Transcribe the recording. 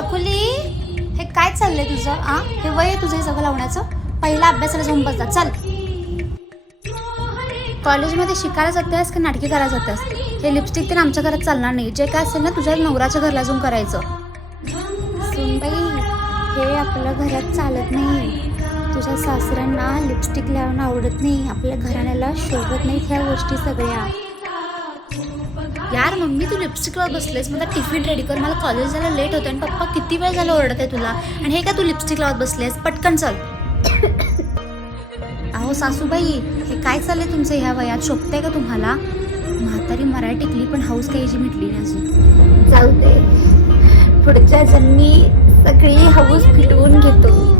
छकुली, हे काय चाललंय तुझं? हे वय आहे तुझं हे सगळं लावण्याचं? पहिला अभ्यासाला जाऊन बस जा, चल. कॉलेजमध्ये शिकायला जातेस का नाटकी करायला जातेस? हे लिपस्टिक तर आमच्या घरात चालणार नाही. जे काय असेल ना तुझ्या नवऱ्याच्या घरला जाऊन करायचं. सुनबाई, हे आपल्या घरात चालत नाही. तुझ्या सासऱ्यांना लिपस्टिक लावणं आवडत नाही. आपल्या घराण्याला शोभत नाही ह्या गोष्टी सगळ्या. यार मम्मी, तू लिपस्टिक लावत बसलेस. मला टिफिन रेडी कर, मला कॉलेज जायला लेट होतं आणि पप्पा किती वेळ झाला ओरडत आहे तुला. आणि हे काय तू लिपस्टिक लावत बसलेस? पटकन चल. अहो सासूबाई, हे काय चाललंय तुमचं ह्या वयात? शोभतंय का तुम्हाला? म्हातारी मराठी टिकली पण हाऊस काही मिटली नाही अजून. जाऊ दे, पुढच्या जन्मी सगळी हौस फिटवून घेतो.